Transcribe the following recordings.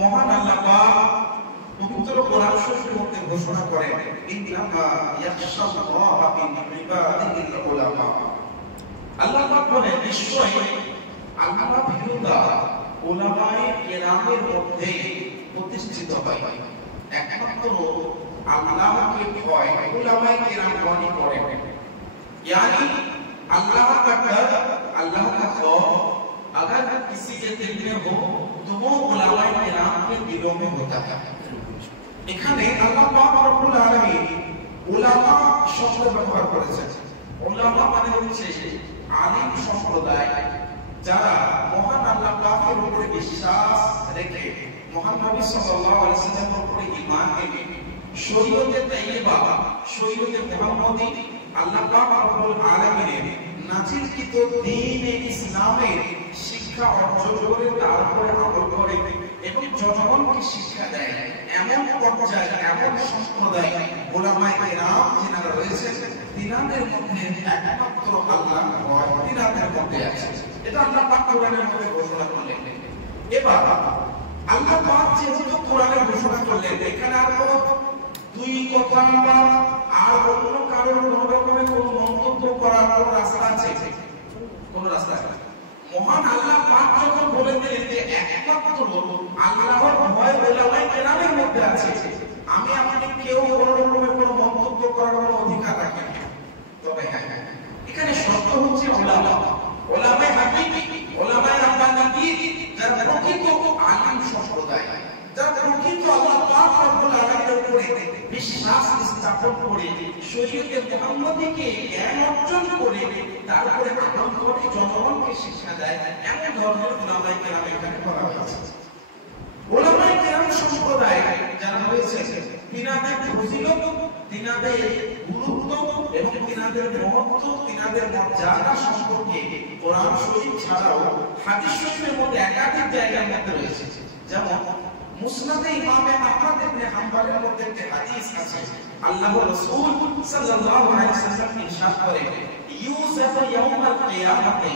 মহান আল্লাহ পাক পবিত্র কোরআন শরীফের মধ্যে ঘোষণা করেন, ইন্নামা ইয়াখশাল্লাহা মিন ইবাদিহিল উলামা। আল্লাহ পাক বলেন, নিশ্চয়ই আল্লাহ ভীরুতা উলামায়ে কেরামের মধ্যে প্রতিষ্ঠিত হয়। একমাত্র আল্লাহকে ভয় উলামায়ে কেরামগণই করেন। यानी अल्लाह का डर, अल्लाह का खौफ अगर किसी के दिल में हो तो वो उलामाए किराम के दिलों में होता है। এখানে আল্লাহ পাক রব্বুল আলামিন উলামা শব্দ ব্যবহার করেছেন। উলামা মানে হচ্ছে আলিম সম্প্রদায়, যারা মহান আল্লাহ পাকের উপরে বিশ্বাস রেখে মহান নবী সাল্লাল্লাহু আলাইহি ওয়াসাল্লামের উপরে ঈমান এনে শরীয়তে তাইয়্যিবা, শরীয়তে মুহাম্মদী, আল্লাহ পাক রব্বুল আলামিনের নাজিলকৃত দ্বীন ইসলামের শিক্ষা অর্জন করে তারপরে আমল করে এবং জনগণকে শিক্ষা দেয়। এমন পর্যায়ে এমন সম্প্রদায় উলামায়ে কেরাম যারা রয়েছেন, তিনাদের মধ্যে একমাত্র আল্লাহ ভয় তিনাদের মধ্যে আছে। এটা আল্লাহ পাক কোরআনের মধ্যে ঘোষণা করলেন। এবার আল্লাহ পাক যেহেতু কোরআনে ঘোষণা করলেন, এখানে আর কোনো দুই কথা বা আর অন্য কারোর কোন রকমের কোন মন্তব্য করার কোন রাস্তা আছে? কোন রাস্তা নেই। মহান আল্লাহ পাক যখন বলে দিলেন যে একমাত্র আল্লাহর ভয় উলামায়ে কেরামের মধ্যে আছে, আমি আপনি কেউ কোন রকমের কোন মন্তব্য করার কোন অধিকার রাখি না। তবে হ্যাঁ, এখানে শর্ত হচ্ছে উলামায়ে হাকিকি, উলামায়ে রাব্বানী, যারা প্রকৃত আলিম সম্প্রদায়, যারা প্রকৃত আল্লাহ পাক রব্বুল আলামিনের উপরে বিশ্বাস স্থাপন করে শরীয়তে মুহাম্মদীকে জ্ঞান অর্জন করে তারপরে আমল করে জনগণকে শিক্ষা দেয়, এমন ধরনের উলামায়ে কেরাম এখানে করা হয়েছে। উলামায়ে কেরাম সম্প্রদায় যারা হয়েছে, তিনাদের ফজিলত, তিনাদের গুরুত্ব এবং তিনাদের মহত্ব, তিনাদের মর্যাদা সম্পর্কে কোরআন শরীফ ছাড়াও হাদিস শরীফের মধ্যে একাধিক জায়গার মধ্যে রয়েছে। যেমন মুসনাদে ইমামে আহমদ ইবনে হাম্বলের মধ্যে একটি হাদিস আছে, আল্লাহর রাসূল সাল্লাল্লাহু আলাইহি ওয়াসাল্লাম ইরশাদ করেন, ইউযাফু ইয়াউমাল কিয়ামাতি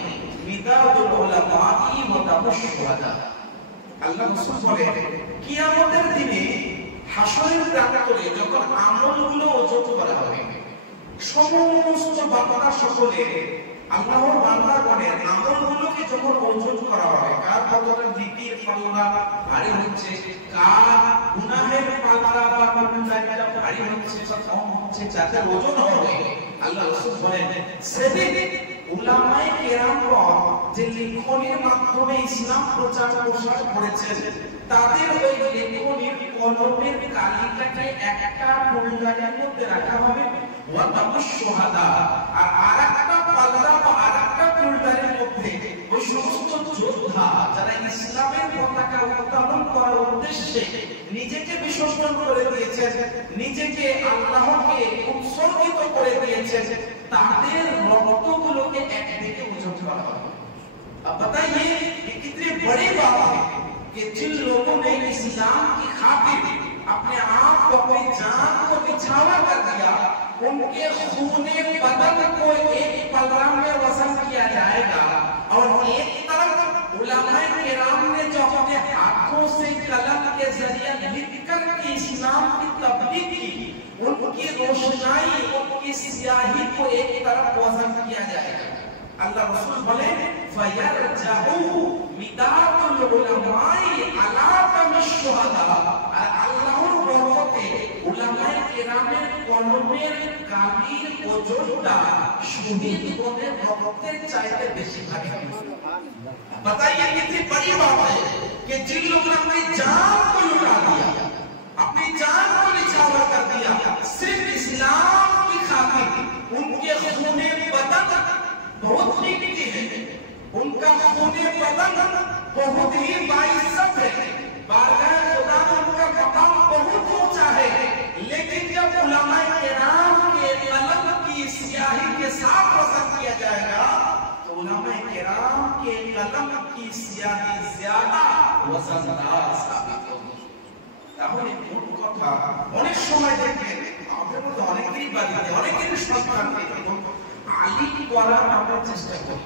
মিদাদুল উলামাই ওয়া দামুশ শুহাদা। আল্লাহ রাসূল বলেন, কিয়ামতের দিনে হাসরের প্রান্তরে যখন আমলগুলো ওজন করা হবে, সমস্ত বান্দা সকলে আল্লাহর বান্দাগণের আমলগুলোকে যখন ওজন করা হবে, কার কতটা জিকির পাল্লা ভারী হচ্ছে, কার গুনাহের পাল্লা বা পাল্লাটা ভারী হচ্ছে বা কম হচ্ছে, যাতে ওজন হবে, আল্লাহ রাসূল বলেন সেদিন উলামায়ে কেরামগণ যে লিখনির মাধ্যমে ইসলাম প্রচার প্রসার করেছেন, তাদের ওই লেখনির কলমের কালিটাকে একটা ফোল্ডারের মধ্যে রাখা হবে, ওয়া দামুশ শুহাদা, আর আরেকটা পাল্লা বা আরেকটা ফোল্ডারের মধ্যে ওই সমস্ত যোদ্ধা যারা ইসলামের পতাকা উত্তোলন করার উদ্দেশ্যে নিজেকে বিসর্জন করে দিয়েছেন, নিজেকে আল্লাহকে উৎসর্গিত করে দিয়েছেন, তাদের রক্তগুলোকে একদিকে ওজন করা হবে। अब बताइए ये कितनी बड़ी बात है कि जिन लोगों ने इस्लाम की खातिर अपने आप को, अपनी जान को निछावर कर दिया, उनके खूने बदन को एक पल्ला में वजन किया जाएगा और एक तरफ उलमाए किराम ने जो अपने हाथों से कलम के जरिए लिखकर के इस्लाम की तबलीग की, उनकी रोशनाई, उनकी स्याही को एक तरफ वजन किया जाएगा। अल्लाह रसूल बोले फयरजहु मिदादुल उलमाई अला तमिश शुहादा, আল্লাহর বরকতে উলামায়ে কেরামের কলমের কালির ওজনটা শহীদগণের রক্তের চাইতে বেশি ভারী হবে। बताइए कितनी बड़ी बात है कि जिन लोगों ने अपनी जान को लुटा दिया, अपनी जान को निछावर कर दिया सिर्फ इस्लाम की खातिर, उनके खूने बदन बहुत कीमती है, उनका खूने बदन बहुत ही बाइज्जत है, बारगाह खुदा में उनका मकाम बहुत ऊंचा है, लेकिन जब उलमाए किराम के कलम की स्याही के साथ वजन किया जाएगा तो उलमाए किराम के कलम की स्याही ज्यादा वजनदार साबित होगी। তাহলে কোন কথা অনেক সময় দেখবেন আমাদের মধ্যে অনেকেই বাড়িতে অনেকেরই সন্তান এবং আলিম করার আমরা চেষ্টা করি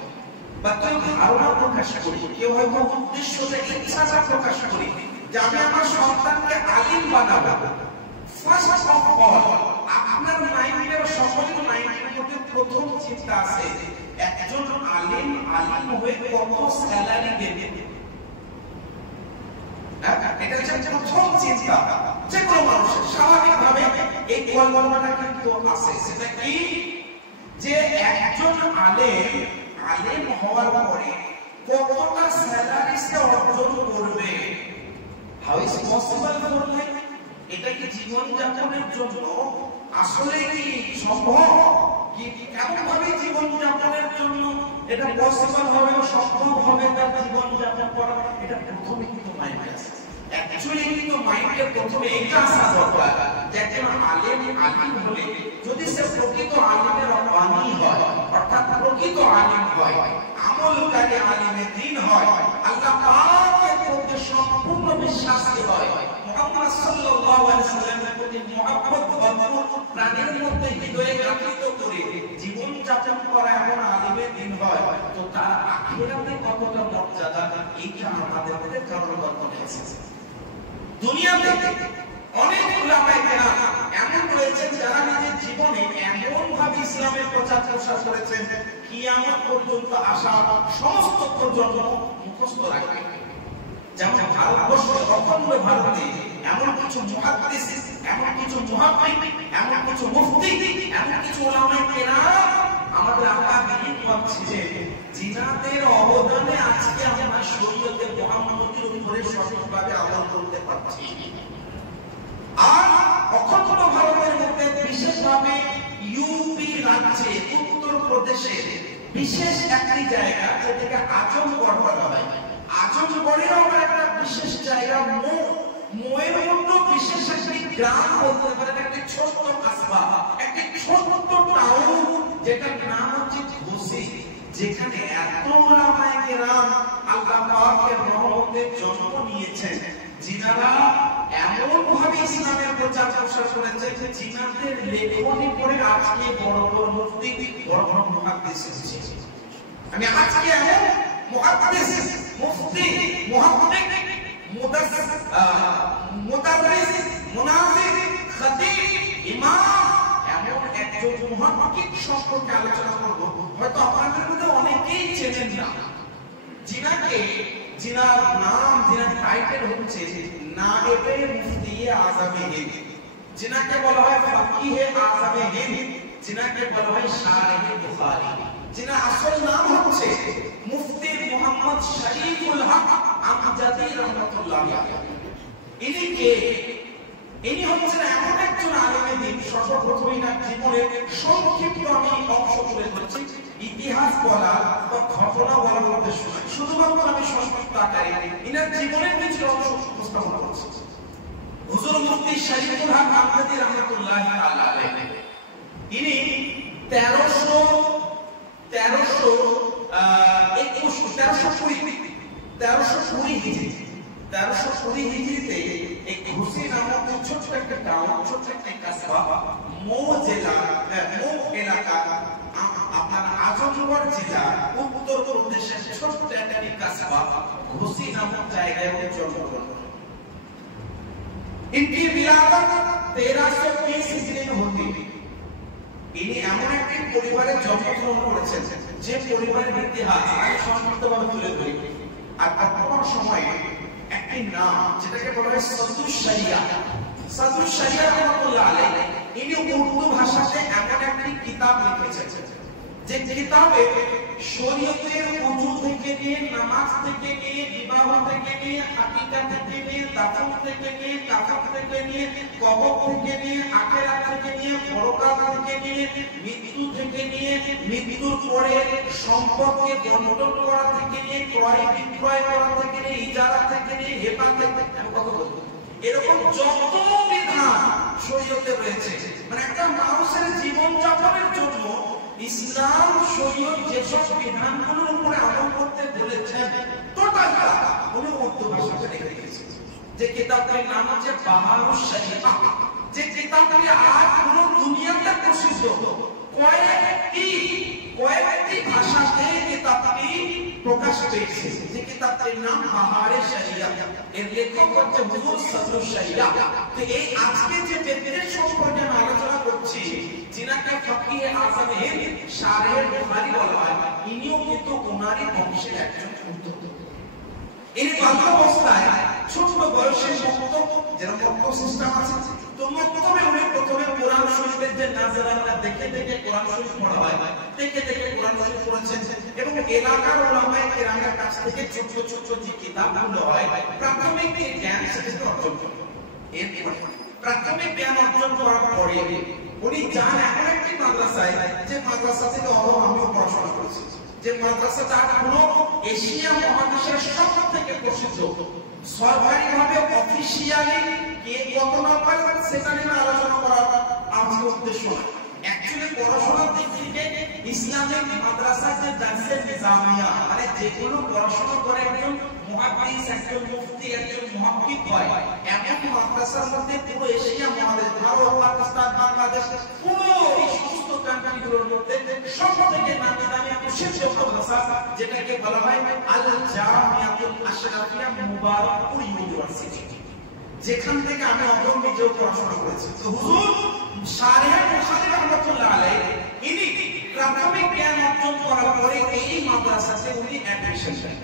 বা কেউ ধারণা প্রকাশ করি, কেউ হয়তো উদ্দেশ্যটা ইচ্ছাটা প্রকাশ করি যে আমি আমার সন্তানকে আলিম বানাবো, ফার্স্ট অফ অল আপনার মাইন্ডের সকলের মাইন্ডের মধ্যে প্রথম চিন্তা আছে একজন আলিম হয়ে কত স্যালারি দেবে। এটা হচ্ছে প্রথম চিন্তা যে কোনো মানুষের স্বাভাবিকভাবে এই কল্পনাটা কিন্তু আছে। সেটা কি যে একজন আলেম হওয়ার পরে কতটা স্যালারি সে অর্জন করবে। How is possible for life? এটা কি জীবন যাপনের জন্য আসলে কি সম্ভব? কি কেমন ভাবে জীবন যাপনের জন্য এটা পসিবল হবে ও সম্ভব হবে তার জীবন যাপন করা? এটা প্রথমে কিন্তু মাইন্ডে আছে। অ্যাকচুয়ালি কিন্তু মাইন্ডে প্রথমে এটা আসা দরকার যে একজন আলেম হলে যদি সে প্রকৃত আলেমের বাণী হয়, অর্থাৎ প্রকৃত আলেম হয়, আমলকারী আলেমে দ্বীন হয়, আল্লাহ পাকের প্রতি সম্পূর্ণ বিশ্বাসী হয়, মুহাম্মদ সাল্লাল্লাহু আলাইহি ওয়াসাল্লামের প্রতি মহব্বত ভরপুর প্রাণের মধ্যে হৃদয়ে গাথিত করে জীবন যাপন করা এমন আলেমে দ্বীন হয়, তো তার আখিরাতে কতটা মর্যাদা এইটা আমাদের মধ্যে ধারণা করতে হবে। দুনিয়াতে অনেক উলামায়ে কেরাম এমন রয়েছেন যারা নিজের জীবনে এমন ভাবে ইসলামের প্রচার প্রসার করেছেন কিয়ামত পর্যন্ত আসা সমস্ত প্রজন্ম মুখস্থ রাখবে। যেমন ভারতবর্ষ অখণ্ড ভারতে এমন কিছু মুহাদ্দিস, এমন কিছু মুহাক্কিক, এমন কিছু মুফতি, এমন কিছু উলামায়ে কেরাম আমাদের আল্লাহ দিন পাচ্ছেন জিনাদের অবদানে আজকে আমরা শরীয়তে মুহাম্মদের উপরে সঠিকভাবে আমল করতে পারছি। আর অখণ্ড ভারতের মধ্যে বিশেষভাবে ইউপি রাজ্যে উত্তর প্রদেশে বিশেষ একটি জায়গা যেটাকে আজমগড় বলা হয়। আজমগড়ের আমরা একটা বিশেষ জায়গা মোয়ের মধ্যে বিশেষ একটি গ্রাম বলতে পারেন, একটি ছোট্ট কাসবা, একটি ছোট্ট টাউন যেটার নাম হচ্ছে ঘোষী, যেখানে এত উলামায়ে কেরাম আল্লাহ পাকের রহমতের জন্ম নিয়েছেন যিনারা এমন ভাবে ইসলামের প্রচার প্রসার করেছে যে যিনাদের লেখনী পড়ে আজকে বড় বড় মুফতি, বড় বড় মুহাদ্দিস এসেছে। আমি আজকে এমন মুহাদ্দিস, মুফতি, মুহাক্কিক, মুদাররিস, মুনাজির, খতীব, ইমাম এমন একজন মুহাক্কিক সম্পর্কে আলোচনা করব। হয়তো আপনাদের মধ্যে অনেকেই চেনেন না, যিনার নাম, যিনার টাইটেল হচ্ছে নায়েবে মুফতি আযমে হিন্দ, যিনাকে বলা হয় ফাকিহে আযমে হিন্দ, যিনাকে বলা হয় শারিহে বুখারী, যিনার আসল নাম হচ্ছে মুফতি মুহাম্মদ শরীফুল হক আমজাদি রাহমাতুল্লাহি আলাইহি। ইনি হচ্ছেন এমন একজন আলেমে দ্বীন, সর্বপ্রথমে তার জীবনের সংক্ষিপ্ত আমি অংশ তুলে ধরছি। ইতিহাস বলা বা ঘটনা বলার উদ্দেশ্য নয়, শুধুমাত্র আমি সংক্ষিপ্ত আকারে ইনার জীবনের কিছু অংশ উপস্থাপন করছি। হুজুর মুফতি শরীফুল হক আমজাদি রাহমাতুল্লাহি আলাইহি ইনি 1320 হিজরিতে এই ঘোষী নামক ছোট্ট একটা টাউন, ছোট্ট একটা কাসবা, মৌ এলাকা, আপনার আজমগড় জেলা, উত্তর প্রদেশের ছোট্ট একটা কাসবা ঘোষী নামক জায়গায় জন্মগ্রহণ করেন। इनकी विलादत 1330 হিজরি में होती है। ইনি এমন একটি পরিবারে জন্মগ্রহণ করেছেন যে পরিবারের ইতিহাস আমি সংক্ষিপ্তভাবে তুলে ধরি। আর বর্তমান সময়ে একটি নাম যেটাকে বলা হয় সাদুস শরিয়া রাহমাতুল্লাহ আলাইহি, ইনি উর্দু ভাষাতে এমন একটি কিতাব লিখেছেন যে কিতাবে শরীয়তের ওযু থেকে নিয়ে, নামাজ থেকে নিয়ে, বিবাহ থেকে নিয়ে, আকিকা থেকে নিয়ে, দাফন থেকে নিয়ে, কাফন থেকে নিয়ে, কবর থেকে নিয়ে, আখিরাত থেকে নিয়ে, পরকাল থেকে নিয়ে, মৃত্যু থেকে নিয়ে, মৃত্যুর পরে সম্পদকে বন্টন করা থেকে নিয়ে, ক্রয় বিক্রয় করা থেকে নিয়ে, ইজারা থেকে নিয়ে, হেফাজত থেকে, আমি কথা বলবো, এরকম যত বিধান শরীয়তে রয়েছে, মানে একটা মানুষের জীবন যাপনের জন্য ইসলাম শরীয়ত যেসব বিধানগুলোর উপরে আমল করতে বলেছেন টোটালটা উনি উর্দু ভাষাতে লিখে রেখেছেন। যে কিতাবটির নাম হচ্ছে বাহারুস শরীফা, যে কিতাবটি আজ পুরো দুনিয়াতে প্রসিদ্ধ। কয়েকটি ভাষাতে কিতাবটি প্রকাশ পেয়েছে। যে কিতাবটির নাম বাহারে শরিয়া, এর লেখক হচ্ছে হুজুর সদরুল শরিয়া। তো এই আজকে যে ব্যক্তির সম্পর্কে আমি আলোচনা করছি, যিনাকে ফকিহে আযমে শারহে বুখারী বলা হয়, ইনিও কিন্তু ওনারই বংশের একজন উদ্যোক্তা। এই বাল্য অবস্থায় ছোট বয়সে মক্তব, যেরকম মক্তব সিস্টেম আছে, তো মক্তবে উনি প্রথমে কোরআন শরীফের যে নাযরাতটা দেখে দেখে কোরআন শরীফ পড়া হয়, দেখে দেখে কোরআন শরীফ পড়েছেন এবং এলাকার উলামায়ে কেরামের কাছ থেকে ছোট ছোট যে কিতাবগুলো হয় প্রাথমিক জ্ঞান সেটা অর্জন করেন। এরপর প্রাথমিক জ্ঞান অর্জন করার পরে উনি যান এমন একটি মাদ্রাসায়, যে মাদ্রাসা থেকে আমিও পড়াশোনা করেছি, যে মাদ্রাসাটা পুরো এশিয়া মহাদেশের সবথেকে প্রসিদ্ধ। সরকারিভাবে অফিশিয়ালি কে কত নাম্বার সেটা নিয়ে আলোচনা করার আমার উদ্দেশ্য না। অ্যাকচুয়ালি পড়াশোনার দিক থেকে ইসলামিক মাদ্রাসার যে দার্সে নিজামিয়া, মানে যেগুলো পড়াশোনা করে একজন মুহাদ্দিস, একজন মুফতি, একজন মুহাক্কিক হয়, এমন মাদ্রাসার মধ্যে পুরো এশিয়া মহাদেশ, ভারত, পাকিস্তান, বাংলাদেশ, পুরো এই সমস্ত কান্ট্রিগুলোর মধ্যে সবথেকে নামি দামি প্রসিদ্ধ মাদ্রাসা, যেটাকে বলা হয় আল জামিয়াতুল আশরাফিয়া মুবারাকপুর ইউনিভার্সিটি, যেখান থেকে আমি অদম নিজেও পড়াশোনা করেছি। তো হুজুর শারহে বুখারী রাহমাতুল্লাহ আলাইহি ইনি প্রাথমিক জ্ঞান অর্জন করার পরে এই মাদ্রাসাতে উনি অ্যাডমিশন নেন।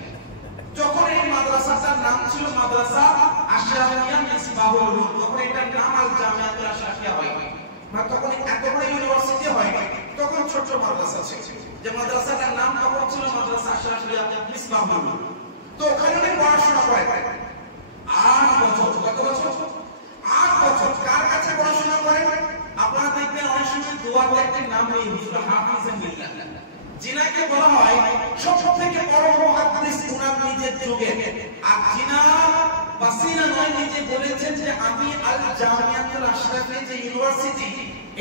যখন এই মাদ্রাসাটার নাম ছিল মাদ্রাসা আশরাফিয়া মিসবাহুল উলুম, তখন এটার নাম আল জামিয়াতুল আশরাফিয়া হয়, মানে তখন এত বড় ইউনিভার্সিটি হয় না, তখন ছোট মাদ্রাসা ছিল। যে মাদ্রাসাটার নাম তখন ছিল মাদ্রাসা আশরাফিয়া মিসবাহুল উলুম। তো ওখানে উনি পড়াশোনা করেন 8 বছর। কত বছর? 8 বছর। কার কাছে পড়াশোনা করেন? আপনারা দেখবেন অনেক সময় দোয়াতে একটা নাম নেই, হুজুর হাফিজে মিল্লাহ, যিনাকে বলা হয় সবথেকে বড় মুহাদ্দিস উনার নিজের যুগে। আর যিনা বাসিনা নয়, নিজে বলেছেন যে আমি আল জামিয়াতুল আশরাফিয়া যে ইউনিভার্সিটি,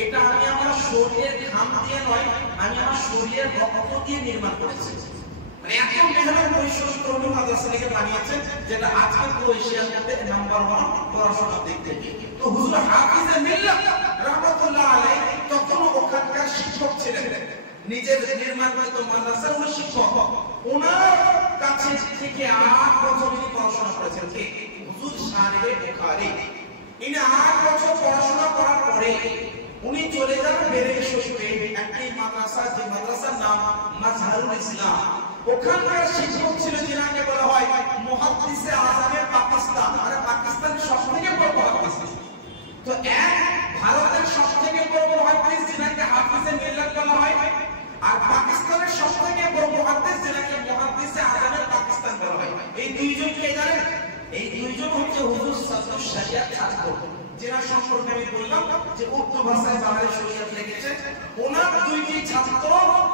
এটা আমি আমার শরীরের ঘাম দিয়ে নয়, আমি আমার শরীরের রক্ত দিয়ে নির্মাণ করেছি। মানে এত মেহনত পরিশ্রম করে মাদ্রাসা থেকে বানিয়েছে, যেটা আজকে পুরো এশিয়ার মধ্যে নাম্বার 1 পড়াশোনার দিক থেকে। তো হুজুর হাফিজে মিল্লাহ রাহমাতুল্লাহ আলাইহি তখন ওখানকার শিক্ষক ছিলেন, নিজের নির্মাণকৃত মাদ্রাসার উনি শিক্ষক। ওনার কাছে থেকে 8 বছর তিনি পড়াশোনা করেছেন। কে? হুজুর শারহে বুখারী। ইনি 8 বছর পড়াশোনা করার পরে উনি চলে যান বেরেলি শরীফে একটি মাদ্রাসা, যে মাদ্রাসার নাম মাজহারুল ইসলাম। ওখানকার শিক্ষক ছিলেন যিনাকে বলা হয় মুহাদ্দিসে আযমে পাকিস্তান, মানে পাকিস্তানের সবথেকে বড় মুহাদ্দিস। তো এক ভারতের সবথেকে বড় মুহাদ্দিস যিনাকে হাফিজে মিল্লাত বলা হয়, আর পাকিস্তানের সবথেকে বড় মুহাদ্দিস যিনাকে মুহাদ্দিসে আযমে পাকিস্তান বলা হয়। এই দুইজন কে জানেন? এই দুইজন হচ্ছে হুজুর সদরুল শরিয়াত ছাত্র, যেনার সম্পর্কে আমি বললাম যে উর্দু ভাষায় বাংলা শরিয়াত লিখেছেন। ওনার দুইটি ছাত্র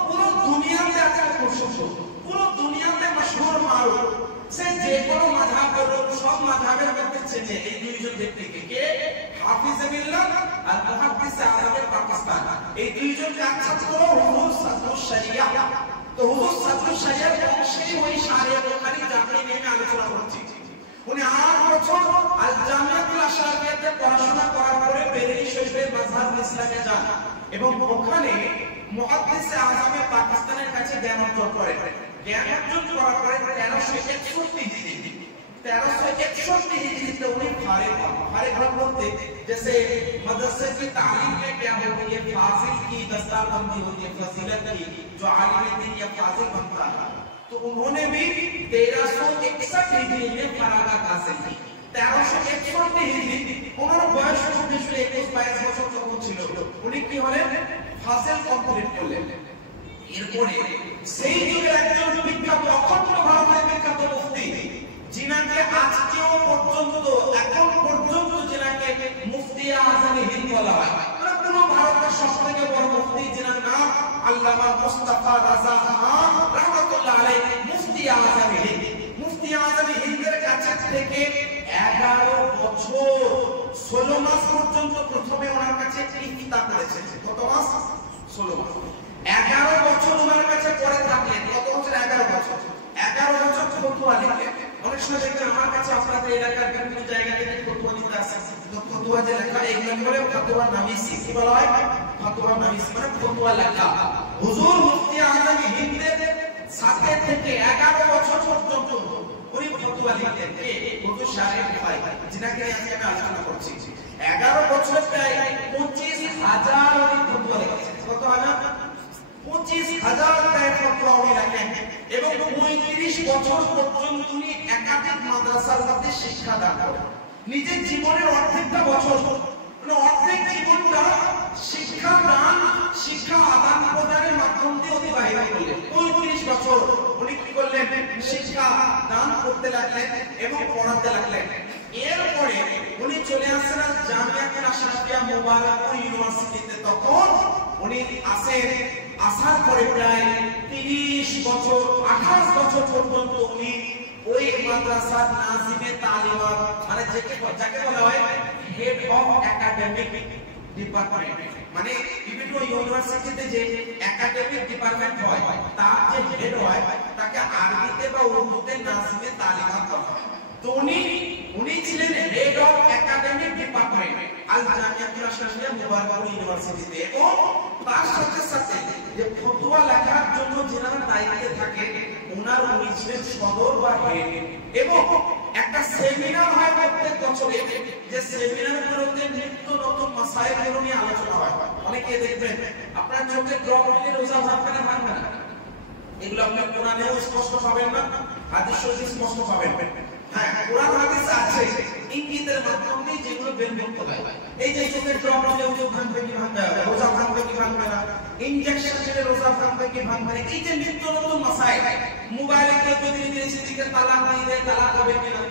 পুরো দুনিয়াতে আজকে প্রসিদ্ধ, পুরো দুনিয়াতে মাশহুর মারুফ। সে যে কোনো মাযহাব বলুন, সব মাযহাবের মধ্যে চেনে এই দুইজন ব্যক্তিকে। কে? হাফিজে মিল্লাহ আর মুহাদ্দিসে আযমে পাকিস্তান। এই দুইজন কার ছাত্র? হুজুর সদরুল শরিয়া। তো হুজুর সদরুল শরিয়ার বংশেই ওই শারহে বুখারী যাকে নিয়ে আমি আলোচনা করছি। উনি 8 বছর আল জামিয়াতুল আশরাফিয়াতে পড়াশোনা করার পরে বেরেলি শরীফে মাজহারুল ইসলামে যান এবং ওখানে মুহাদ্দিসে আযমে পাকিস্তানের কাছে জ্ঞান অর্জন করেন। জ্ঞান অর্জন করার পরে 1361 হিজরিতে উনি ফারিগ হন। ফারিগ হন বলতে जैसे मदरसे की तालीम में क्या होती है, फाजिल की दस्तारबंदी होती है, फजीलत की, जो आलिम दिन या फाजिल बनता है। तो उन्होंने भी 1361 हिजरी में फरागत हासिल की। 1361 हिजरी उन्होंने বয়স 21-22 বছর যখন ছিল, উনি কি হলেন? ফাজিল কমপ্লিট করলেন। এরপরে সেই যুগের একজন বিখ্যাত, অখণ্ড ভারতের বিখ্যাত মুফতি, যিনাকে আজকেও পর্যন্ত, এখন পর্যন্ত যিনাকে মুফতি আযমে হিন্দ বলা হয়, মানে পুরো ভারতের সবথেকে বড় মুফতি, যিনার নাম আল্লামা মুস্তাফা রাজা খান রাহমাতুল্লাহ আলাইহি, মুফতি আযমে হিন্দ। মুফতি আযমে হিন্দের কাছে থেকে 11 বছর 16 মাস পর্যন্ত প্রথমে ওনার কাছে ইফতা করেছেন। কত মাস? 16 মাস। 11 বছর ওনার কাছে পড়ে থাকলেন। কত বছর? 11 বছর। 11 বছর ফতোয়া লিখলেন। অনেক সময় দেখবেন আমার কাছে আপনাদের এলাকার বিভিন্ন জায়গা থেকে ফতোয়া দিতে আসে, তো ফতোয়া যে লেখা এগুলো বলে ফতোয়া নাভিসি। কি বলা হয়? ফতোয়া নাভিস মানে ফতোয়া লেখা। হুজুর মুফতি আজম হিন্দের সাথে থেকে 11 বছর পর্যন্ত উনি ফতোয়া লিখতেন। কে? হুজুর শাহেদ ভাই, যিনাকে আজকে আমি আলোচনা করছি। 11 বছর প্রায় 25,000 উনি ফতোয়া লিখেছেন। কত হাজার? 25,000 প্রায় ফতোয়া উনি লেখেন এবং 35 বছর পর্যন্ত উনি একাধিক মাদ্রাসার মধ্যে শিক্ষা দান করেন। নিজের জীবনের অর্ধেকটা বছর, মানে অর্ধেক জীবনটা শিক্ষা দান, শিক্ষা আদান প্রদানের মাধ্যম দিয়ে অতিবাহিত করলেন। 35 বছর উনি কি করলেন? শিক্ষা দান করতে লাগলেন এবং পড়াতে লাগলেন। এরপরে উনি চলে আসেন জামিয়াতুল আশরাফিয়া মুবারাকপুর ইউনিভার্সিটিতে। তখন উনি আসেন, আসার পরে প্রায় 30 বছর 28 বছর পর্যন্ত উনি ওই মাদ্রাসার নাজিমে তালিমাত মানে যাকে বলা হয় হেড অফ একাডেমিক ডিপার্টমেন্ট, মানে বিভিন্ন ইউনিভার্সিটিতে যে একাডেমিক ডিপার্টমেন্ট হয় তার যে হেড হয় তাকে আরবিতে বা উর্দুতে নাজিমে তালিমাত বলা হয়। তো উনি ছিলেন হেড অফ একাডেমিক ডিপার্টমেন্ট আল জামিয়াতুল আশরাফিয়া মুবারাকপুর ইউনিভার্সিটিতে। এবং তার সাথে সাথে যে ফতোয়া লেখার জন্য যারা দায়িত্বে থাকে ওনার উনি ছিলেন সদর বা হেড। এবং একটা সেমিনার হয় প্রত্যেক বছরে, যে সেমিনারগুলোতে নিত্য নতুন মাসাইলগুলো নিয়ে আলোচনা হয়। অনেকে দেখবেন আপনার চোখে ড্রপ দিলে রোজা ভাঙবে না ভাঙবে না, এগুলো আপনি কোরআনেও স্পষ্ট পাবেন না, হাদিস শরীফে স্পষ্ট পাবেন। হ্যাঁ, কোরআন হাদিসে আছে ইঙ্গিতের মাধ্যমে যেগুলো বের করতে হয়। এই যে চোখে ড্রপ দিলে ওজন ভাঙবে কি ভাঙবে না, রোজা ভাঙবে কি ভাঙবে না, ইনজেকশন দিলে রোজা ভাঙবে কি ভাঙবে না, এই যে নিত্য নতুন মাসাইল। মোবাইলে কেউ যদি নিজের দিকে তালাক দিয়ে দেয় তালাক হবে কিনা,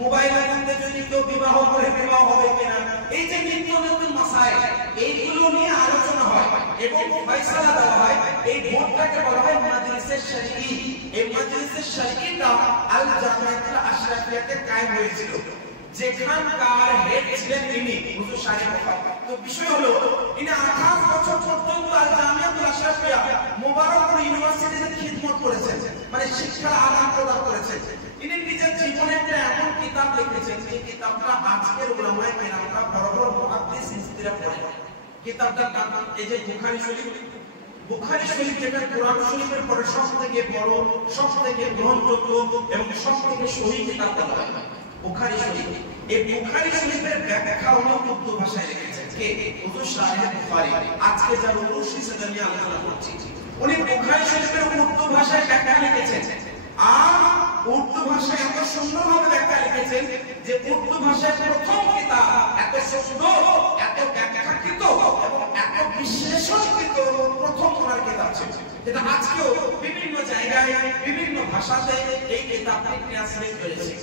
মোবাইলের মধ্যে যদি কেউ বিবাহ করে বিবাহ হবে কিনা, এই যে নিত্য নতুন মাসাইল এইগুলো নিয়ে আলোচনা হয় এবং ফয়সালা দেওয়া হয়। এই বোর্ডটাকে বলা হয় মাজলিসে শরঈ। এই মাজলিসে শরঈটা আল জামিয়াতুল আশরাফিয়াতে কায়েম হয়েছিল, যেখানকার হেড ছিলেন তিনি হুজুর শাহেদ ভাই। তো বিষয় হলো ইনি 28 বছর পর্যন্ত আল জামিয়াতুল আশরাফিয়া মুবারাকপুর ইউনিভার্সিটিতে খিদমত করেছেন, মানে শিক্ষার আদান প্রদান করেছেন। ইনি নিজের জীবনে একটা এমন কিতাব লিখেছেন যে কিতাবটা আজকের উলামায়ে কেরামরা বড় বড় মুহাদ্দিস ইসতিরা পড়ে। কিতাবটার নাম এই যে বুখারী শরীফ। বুখারী শরীফ যেটা কোরআন শরীফের পরে সবথেকে বড়, সবথেকে গ্রহণযোগ্য এবং সবথেকে সহিহ কিতাব বলা হয় বুখারী শরীফ। এই বুখারী শরীফের ব্যাখ্যা উনি উর্দু ভাষায় লিখেছেন। কে? হুজুর শাহেদ বুখারী। আজকে যার উরুশি সেটা নিয়ে আলোচনা করছি, উনি বুখারী শরীফের উর্দু ভাষায় ব্যাখ্যা লিখেছেন। আর উর্দু ভাষায় এত সুন্দরভাবে ব্যাখ্যা লিখেছেন যে উর্দু ভাষায় প্রথম কিতাব এত সুন্দর, এত ব্যাখ্যাকৃত এবং এত বিশ্লেষণকৃত প্রথম ওনার কিতাব ছিল, যেটা আজকেও বিভিন্ন জায়গায় বিভিন্ন ভাষাতে এই কিতাবটি ট্রান্সলেট হয়েছে।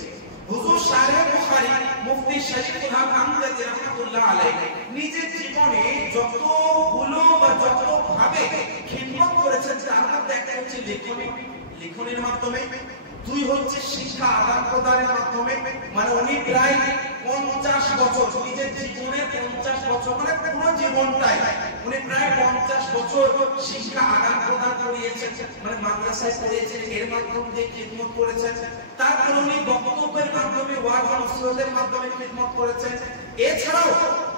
হুজুর শাহেদ বুখারী মুফতি শরীফুল হক আমজাদি রাহমাতুল্লাহ আলাইহি নিজের জীবনে যতগুলো বা যতভাবে খিদমত করেছেন তার মধ্যে একটা হচ্ছে লিখনের মাধ্যমে, দুই হচ্ছে শিক্ষা আদান প্রদানের মাধ্যমে। মানে উনি প্রায় 50 বছর, নিজের জীবনের 50 বছর মানে পুরো জীবনটাই উনি প্রায় 50 বছর শিক্ষা আদান প্রদান করিয়েছেন, মানে মাদ্রাসায় পড়িয়েছেন, এর মাধ্যমে দিয়ে খিদমত করেছেন। তারপর উনি বক্তব্যের মাধ্যমে, ওয়াজ ও নসিহতের মাধ্যমে খিদমত করেছেন। এছাড়াও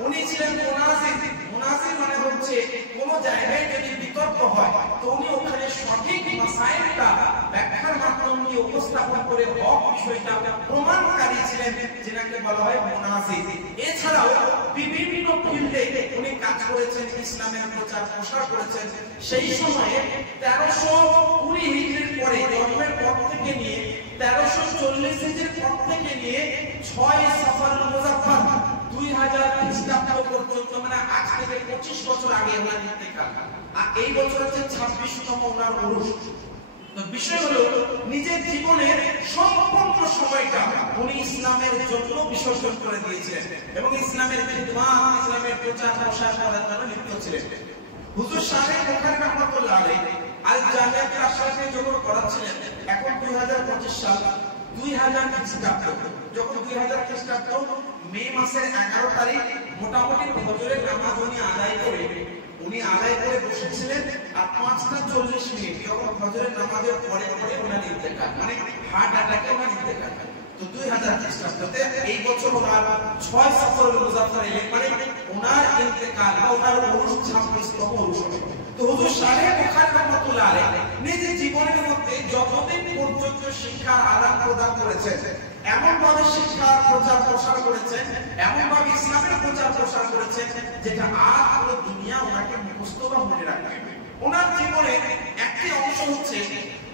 উনি ছিলেন মুনাজির। মুনাজির মানে হচ্ছে কোন জায়গায় যদি বিতর্ক হয় তো উনি ওখানে সঠিক মাসাইলটা ব্যাখ্যার মাধ্যম দিয়ে উপস্থাপন করে হক বিষয়টা প্রমাণকারী ছিলেন, যেটাকে বলা হয় মুনাজির। এছাড়াও বিভিন্ন ফিল্ডে উনি কাজ করেছেন, ইসলামের প্রচার প্রসার করেছেন। সেই সময়ে 1320 হিজরির পরে জন্মের পর থেকে নিয়ে 1340 হিজরির পর থেকে নিয়ে 6 সফরুল মুজাফফর 2000 খ্রিস্টাব্দ পর্যন্ত, মানে আজ থেকে 25 বছর আগে ওনার ইন্তেকাল। আর এই বছর হচ্ছে 26তম ওনার উরুস। তো বিষয় হলো নিজের জীবনের সম্পূর্ণ সময়টা উনি ইসলামের জন্য বিসর্জন করে দিয়েছিলেন এবং ইসলামের খিদমত, ইসলামের প্রচার প্রসার করার জন্য লিপ্ত ছিলেন। হুজুর শাহেদ বুখারী রাহমাতুল্লাহ আলাইহি আল জামিয়াতুল আশরাফিয়া যখন পড়াচ্ছিলেন, এখন 2025 সাল, 2000 খ্রিস্টাব্দ, যখন 2000 খ্রিস্টাব্দ মে মাসের 11 তারিখ মোটামুটি ফজরের নামাজ উনি আদায় করে বসেছিলেন। আর 5:40 যখন ফজরের নামাজের পরে ওনার ইন্তেকাল, মানে হার্ট অ্যাটাকে ওনার ইন্তেকাল। তো তো 2000 খ্রিস্টাব্দে এই বছর ওনার 6 সফরুল মুজাফফর এলেন, মানে ওনার ইন্তেকাল বা ওনার 26তম বর্ষ। তো হুজুর শাহে বুখারী রাহমাতুল্লাহ আলাইহি নিজে জীবনের মধ্যে যতদিন পর্যন্ত শিক্ষা আদান প্রদান করেছেন, এমন ভাবে শিক্ষার প্রচার প্রসার করেছেন, এমন ভাবে ইসলামের প্রচার প্রসার করেছেন, যেটা আজ পুরো দুনিয়া ওনাকে মুখস্থ বা মনে রাখবে। ওনার জীবনের একটি অংশ হচ্ছে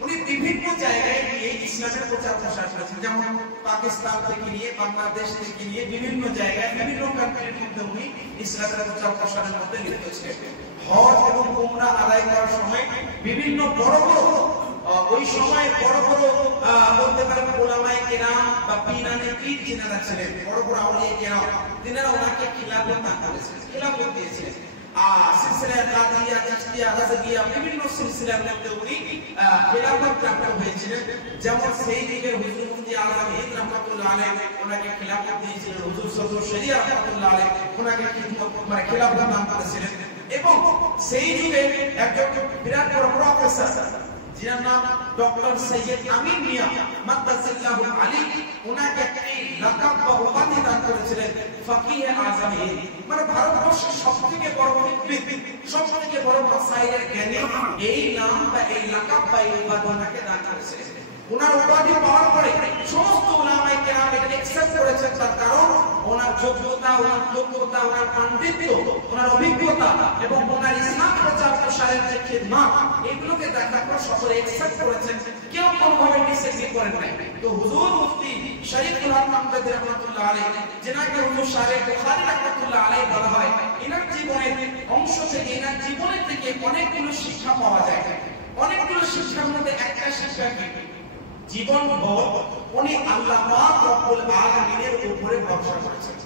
উনি বিভিন্ন জায়গায় গিয়ে ইসলামের প্রচার প্রসার করেছেন, যেমন পাকিস্তান থেকে নিয়ে বাংলাদেশ থেকে নিয়ে বিভিন্ন জায়গায় বিভিন্ন কান্ট্রির মধ্যে উনি ইসলামের প্রচার প্রসারের মধ্যে লিপ্ত ছিলেন। হজ এবং উমরা আদায় করার সময় বিভিন্ন বড় বড় ওই সময় বড় বড় বলতে পারেন ওলামায়ে কেরাম বা পীরানে পীর যিনারা ছিলেন, বড় বড় আউলিয়া কেরাম, তিনারা ওনাকে খিলাফত দান করেছেন, খিলাফত দিয়েছিলেন। সিলসিলা কাদিয়া, চিশতিয়া, রাজবিয়া বিভিন্ন সিলসিলার মধ্যে উনি খিলাফত প্রাপ্ত হয়েছিলেন। যেমন সেই দিকের হুজুর মুফতি আযম হিন্দ রাহমাতুল্লাহ আলাইহি ওনাকে খিলাফত দিয়েছিলেন, হুজুর সদর শরিয়া রাহমাতুল্লাহ আলাইহি ওনাকে খিলাফত দান করেছিলেন। এবং সেই যুগে একজন বিরাট বড় প্রফেসর যার নাম ডক্টর সৈয়দ আমিন মিয়া মাদ্দাসিল্লাহুল আলী, ওনাকে একটি লকাব বা উপাধি দান করেছিলেন ফকিহে আযম হিন্দ, মানে ভারতবর্ষের সবথেকে বড় বিদ্বান, সবথেকে বড় মাসাইলের জ্ঞানী, এই নাম বা এই লকাব বা এই উপাধি ওনাকে দান করেছিলেন। ওনার উপাধি পাওয়ার পরে সমস্ত উলামায়ে কেরাম এটা অ্যাকসেপ্ট করেছেন, তার কারণ ওনার যোগ্যতা, ওনার যোগ্যতা, ওনার পাণ্ডিত্য, ওনার অভিজ্ঞতা এবং ওনার ইসলাম প্রচার প্রসারের যে খিদমত, এগুলোকে দেখার পর সকলে অ্যাকসেপ্ট করেছেন, কেউ কোনোভাবে ডিসএগ্রি করেন নাই। তো হুজুর মুফতি শরীফুল হক মাহমুদ রাহমাতুল্লাহ আলাইহি, যিনাকে হুজুর শাহে বুখারী রাহমাতুল্লাহ আলাইহি বলা হয়, এনার জীবনের অংশ থেকে, এনার জীবনের থেকে অনেকগুলো শিক্ষা পাওয়া যায়। অনেকগুলো শিক্ষার মধ্যে একটা শিক্ষা কি, জীবন ভর উনি আল্লাহ পাক রব্বুল আলামিনের উপরে ভরসা করেছেন।